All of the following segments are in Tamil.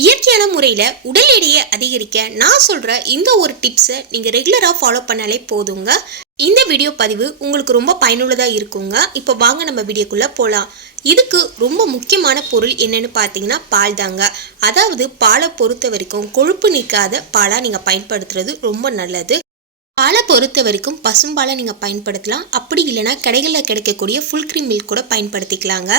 இயற்கையான முறையில் உடல் எடையை அதிகரிக்க நான் சொல்கிற இந்த ஒரு டிப்ஸை நீங்கள் ரெகுலராக ஃபாலோ பண்ணாலே போதுங்க. இந்த வீடியோ பதிவு உங்களுக்கு ரொம்ப பயனுள்ளதாக இருக்குங்க. இப்போ வாங்க நம்ம வீடியோக்குள்ளே போகலாம். இதுக்கு ரொம்ப முக்கியமான பொருள் என்னன்னு பார்த்தீங்கன்னா பால் தாங்க. அதாவது பாலை பொறுத்த வரைக்கும் கொழுப்பு நீக்காத பாலாக நீங்கள் பயன்படுத்துறது ரொம்ப நல்லது. பாலை பொறுத்த வரைக்கும் பசும்பாலை நீங்கள் பயன்படுத்தலாம். அப்படி இல்லைன்னா கடைகளில் கிடைக்கக்கூடிய ஃபுல் க்ரீம் மில்க் கூட பயன்படுத்திக்கலாங்க.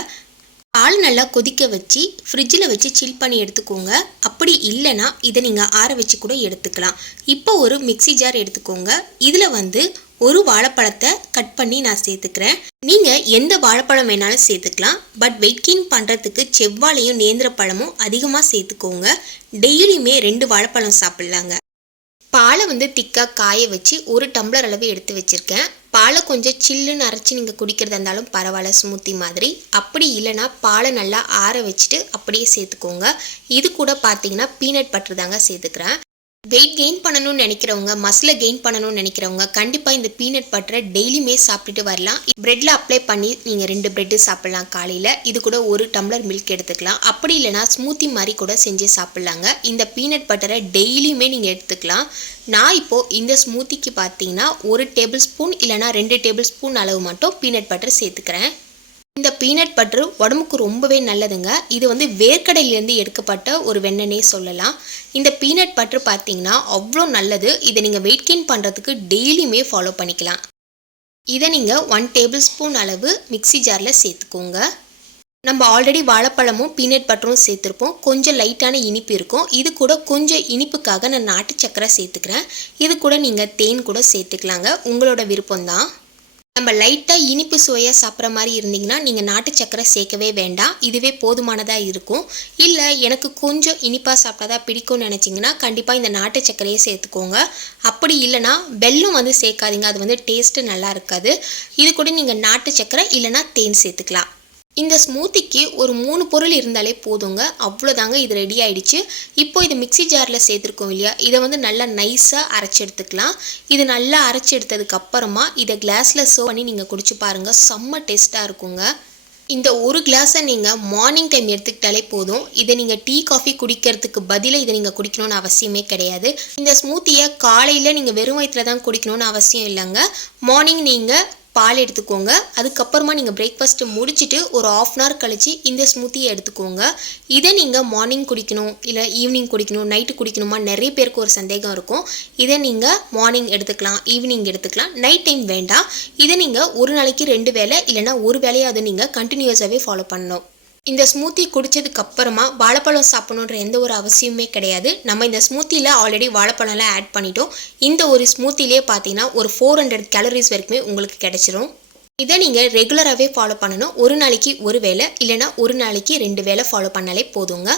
பால் நல்லா கொதிக்க வச்சு ஃப்ரிட்ஜில் வச்சு சில் பண்ணி எடுத்துக்கோங்க. அப்படி இல்லைன்னா இதை நீங்கள் ஆற வச்சு கூட எடுத்துக்கலாம். இப்போ ஒரு மிக்சி ஜார் எடுத்துக்கோங்க. இதில் ஒரு வாழைப்பழத்தை கட் பண்ணி நான் சேர்த்துக்கிறேன். நீங்கள் எந்த வாழைப்பழம் வேணாலும் சேர்த்துக்கலாம். பட் வெயிட் கெயின் பண்ணுறதுக்கு செவ்வாழையும் நேந்திர பழமும் அதிகமாக சேர்த்துக்கோங்க. டெய்லியுமே 2 வாழைப்பழம் சாப்பிட்லாங்க. பாலை திக்காக காய வச்சு 1 டம்ளர் அளவு எடுத்து வச்சுருக்கேன். பாலை கொஞ்சம் சில்லுன்னு அரைச்சி நீங்கள் குடிக்கிறதா இருந்தாலும் பரவாயில்ல, ஸ்மூத்தி மாதிரி. அப்படி இல்லைனா பாலை நல்லா ஆற வச்சுட்டு அப்படியே சேர்த்துக்கோங்க. இது கூட பார்த்தீங்கன்னா பீனட் பட்டர் தாங்க சேர்த்துக்கிறேன். வெயிட் கெயின் பண்ணணும்னு நினைக்கிறவங்க, மசிலை கெயின் பண்ணணும்னு நினைக்கிறவங்க கண்டிப்பாக இந்த பீனட் பட்டரை டெய்லியுமே சாப்பிட்டுட்டு வரலாம். ப்ரெட்டில் அப்ளை பண்ணி நீங்கள் 2 ப்ரெட்டு சாப்பிட்லாம் காலையில். இது கூட 1 டம்ளர் மில்க் எடுத்துக்கலாம். அப்படி இல்லைனா ஸ்மூத்தி மாதிரி கூட செஞ்சு சாப்பிட்லாங்க. இந்த பீனட் பட்டரை டெய்லியுமே நீங்கள் எடுத்துக்கலாம். நான் இப்போது இந்த ஸ்மூத்திக்கு பார்த்தீங்கன்னா 1 டேபிள் ஸ்பூன் இல்லைனா 2 டேபிள் ஸ்பூன் அளவு மட்டும் பீனட் பட்டர் சேர்த்துக்கிறேன். இந்த பீனட் பட்டர் உடம்புக்கு ரொம்பவே நல்லதுங்க. இது வேர்க்கடையிலேருந்து எடுக்கப்பட்ட ஒரு வெண்ணெய்னே சொல்லலாம். இந்த பீனட் பட்டர் பார்த்தீங்கன்னா அவ்வளோ நல்லது. இதை நீங்கள் வெயிட் கெயின் பண்ணுறதுக்கு டெய்லியுமே ஃபாலோ பண்ணிக்கலாம். இதை நீங்கள் 1 டேபிள் ஸ்பூன் அளவு மிக்சி ஜாரில் சேர்த்துக்கோங்க. நம்ம ஆல்ரெடி வாழைப்பழமும் பீனட் பட்டரும் சேர்த்துருப்போம். கொஞ்சம் லைட்டான இனிப்பு இருக்கும். இது கூட கொஞ்சம் இனிப்புக்காக நான் நாட்டு சக்கரை சேர்த்துக்கிறேன். இது கூட நீங்கள் தேன் கூட சேர்த்துக்கலாங்க. உங்களோட விருப்பம்தான். நம்ம லைட்டாக இனிப்பு சுவையாக சாப்பிட்ற மாதிரி இருந்தீங்கன்னா நீங்கள் நாட்டு சக்கரை சேர்க்கவே வேண்டாம். இதுவே போதுமானதாக இருக்கும். இல்லை எனக்கு கொஞ்சம் இனிப்பாக சாப்பிட்டா தான் பிடிக்கும்னு நினச்சிங்கன்னா கண்டிப்பாக இந்த நாட்டு சர்க்கரையை சேர்த்துக்கோங்க. அப்படி இல்லைனா வெல்லம் சேர்க்காதீங்க. அது டேஸ்ட்டு நல்லா இருக்காது. இது கூட நீங்கள் நாட்டு சக்கரை இல்லைனா தேன் சேர்த்துக்கலாம். இந்த ஸ்மூத்திக்கு ஒரு 3 பொருள் இருந்தாலே போதுங்க. அவ்வளோதாங்க, இது ரெடி ஆகிடுச்சு. இப்போ இது மிக்சி ஜாரில் சேர்த்துருக்கோம் இல்லையா, இதை நல்லா நைஸாக அரைச்சி எடுத்துக்கலாம். இது நல்லா அரைச்சி எடுத்ததுக்கப்புறமா இதை கிளாஸில் சர்வ் பண்ணி நீங்கள் குடிச்சு பாருங்கள். செம்ம டேஸ்ட்டாக இருக்குங்க. இந்த ஒரு கிளாஸை நீங்கள் மார்னிங் டைம் எடுத்துக்கிட்டாலே போதும். இதை நீங்கள் டீ காஃபி குடிக்கிறதுக்கு பதிலாக இதை நீங்கள் குடிக்கணும்னு அவசியமே கிடையாது. இந்த ஸ்மூத்தியை காலையில் நீங்கள் வெறும் வயிற்றில் தான் குடிக்கணும்னு அவசியம் இல்லைங்க. மார்னிங் நீங்கள் பால் எடுத்துக்கோங்க. அதுக்கப்புறமா நீங்கள் பிரேக்ஃபாஸ்ட்டு முடிச்சுட்டு ஒரு 1/2 hour கழித்து இந்த ஸ்மூத்தியை எடுத்துக்கோங்க. இதை நீங்கள் மார்னிங் குடிக்கணும் இல்லை ஈவினிங் குடிக்கணும், நைட்டு குடிக்கணுமா, நிறைய பேருக்கு ஒரு சந்தேகம் இருக்கும். இதை நீங்கள் மார்னிங் எடுத்துக்கலாம், ஈவினிங் எடுத்துக்கலாம், நைட் டைம் வேண்டாம். இதை நீங்கள் ஒரு நாளைக்கு 2 வேளை இல்லைனா ஒரு வேளையாவது நீங்கள் கண்டினியூஸாகவே ஃபாலோ பண்ணணும். இந்த ஸ்மூத்தி குடித்ததுக்கு அப்புறமா வாழைப்பழம் சாப்பிடணுன்ற எந்த ஒரு அவசியமே கிடையாது. நம்ம இந்த ஸ்மூத்தியில் ஆல்ரெடி வாழைப்பழம்லாம் ஆட் பண்ணிட்டோம். இந்த ஒரு ஸ்மூத்திலே பார்த்தீங்கன்னா ஒரு 400 கேலரிஸ் வரைக்குமே உங்களுக்கு கிடைச்சிரும். இதை நீங்கள் ரெகுலராகவே ஃபாலோ பண்ணணும். ஒரு நாளைக்கு ஒரு வேளை இல்லைனா ஒரு நாளைக்கு 2 வேளை ஃபாலோ பண்ணாலே போதுங்க.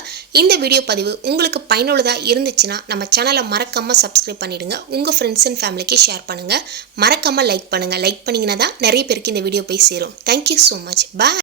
இந்த வீடியோ பதிவு உங்களுக்கு பயனுள்ளதாக இருந்துச்சுன்னா நம்ம சேனலை மறக்காமல் சப்ஸ்கிரைப் பண்ணிவிடுங்க. உங்கள் ஃப்ரெண்ட்ஸ் அண்ட் ஃபேமிலிக்கு ஷேர் பண்ணுங்கள். மறக்காமல் லைக் பண்ணுங்கள். லைக் பண்ணிங்கன்னா தான் நிறைய பேருக்கு இந்த வீடியோ போய் சேரும். Thank you so much. பாய்.